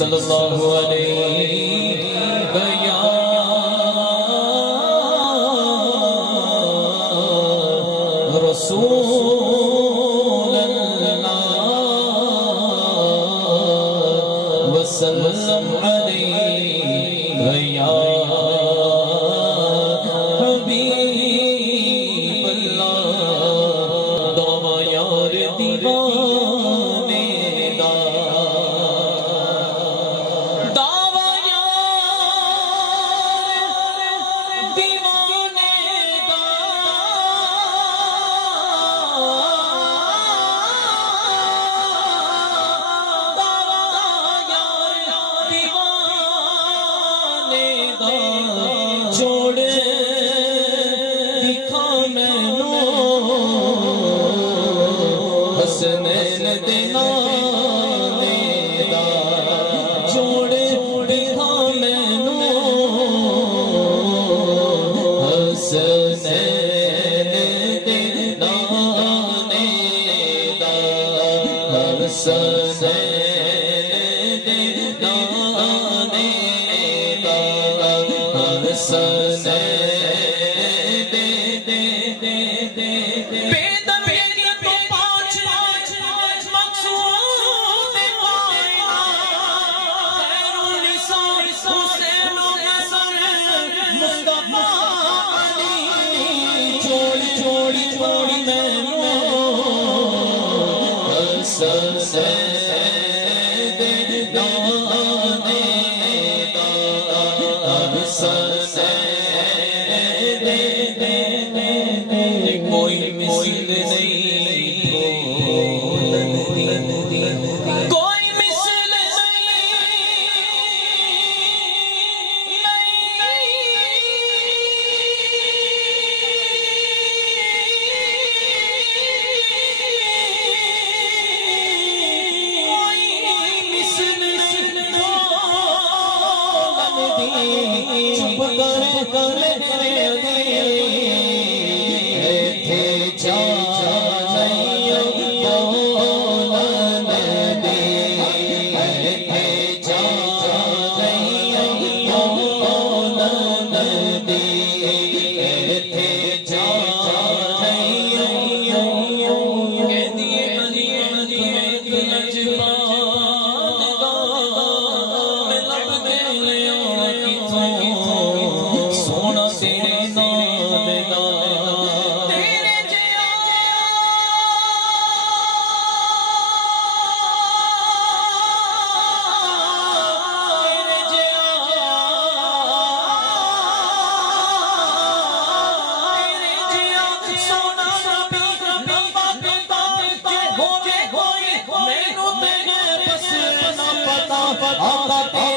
صلی اللہ علیہ یا رسول اللہ وسلم علیہ یا حبیب اللہ دعویٰ یار دیوانے دا دعویٰ یار دیوانے دا دعویٰ یار دیوانے دا چھوڑ دکھا میں نو حسنین دینا جوڑ دکھا میں نو حسنین دینا حسنین دینا کوئی مثل نہیں کوئی مثل چپ کر سونا تیرے نام دا تیرے جیا تیرے جیا تیرے جیا سونا نبی نبا پتا جو ہوئے ہوئے میں نو تیرے بس نہ پتا آقا